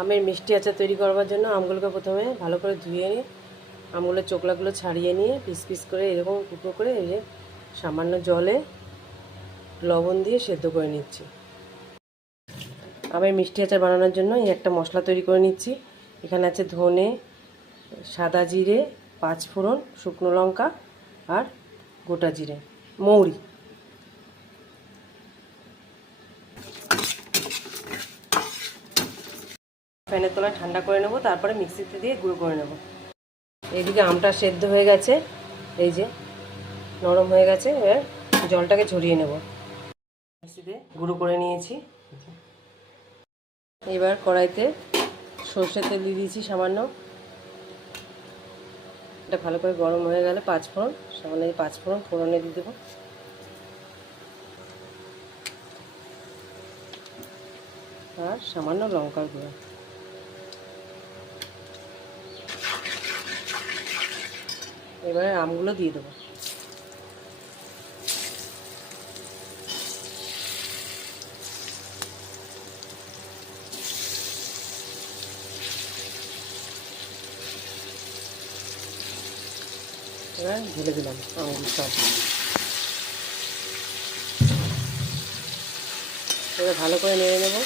আমের মিষ্টি আচার তৈরি করবার জন্য আমগুলোকে প্রথমে ভালো করে ধুয়ে নিয়ে আমগুলোর চোকলাগুলো ছাড়িয়ে নিয়ে পিস পিস করে এরকম টুকরো করে এই যে সামান্য জলে লবণ দিয়ে সেদ্ধ করে নিচ্ছি। আমের মিষ্টি আচার বানানোর জন্য এই একটা মশলা তৈরি করে নিচ্ছি। এখানে আছে ধনে, সাদা জিরে, পাঁচফোড়ন, শুকনো লঙ্কা আর গোটা জিরে, মৌরি। ফ্যানের তলায় ঠান্ডা করে নেব, তারপরে মিক্সিতে দিয়ে গুঁড়ো করে নেব। এইদিকে আমটা সেদ্ধ হয়ে গেছে, এই যে নরম হয়ে গেছে। এবার জলটাকে ঝরিয়ে নেব। মিক্সিতে গুঁড়ো করে নিয়েছি। এবার কড়াইতে সর্ষের তেল দিয়ে দিয়েছি সামান্য। এটা ভালো করে গরম হয়ে গেলে পাঁচফোড়ন, সামান্য এই পাঁচফোড়ন ফোড়নে দিয়ে দেবো। আর সামান্য লঙ্কার গুঁড়ো। এবারে আমগুলো দিয়ে দেবো। এবার ঢেলে দিলাম আমগুলো সব। এবার ভালো করে নেড়ে নেব।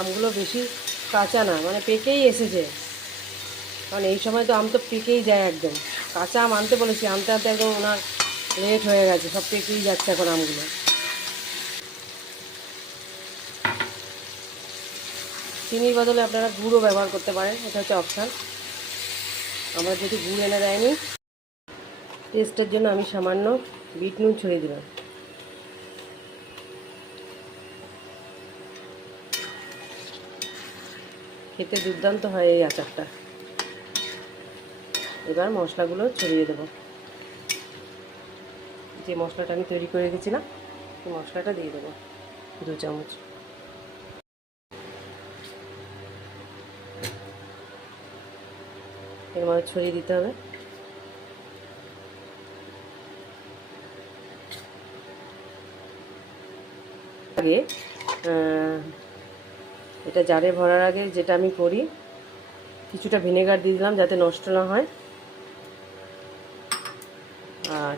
আমগুলো বেশি কাঁচা না, মানে পেকেই এসেছে, কারণ এই সময় তো আম তো পেকেই যায় একদম। কাঁচা আম আনতে বলেছি, আনতে আনতে একদম ওনার লেট হয়ে গেছে, সব পেকেই যাচ্ছে এখন আমগুলো। চিনির বদলে আপনারা গুড়ও ব্যবহার করতে পারেন, এটা হচ্ছে অপশান। আমার যদি গুড় এনে দেয়নি, টেস্টের জন্য আমি সামান্য বিট নুন ছড়িয়ে দিলাম। খেতে দুর্দান্ত হয় এই আচারটা। এবার মশলাগুলো ছড়িয়ে দেবো। যে মশলাটা আমি তৈরি করে রেখেছিলাম, সেই মশলাটা দিয়ে দেবো 2 চামচ। এর মধ্যে ছড়িয়ে দিতে হবে। আগে এটা জারে ভরার আগে যেটা আমি করি, কিছুটা ভিনেগার দিয়ে দিলাম যাতে নষ্ট না হয়। আর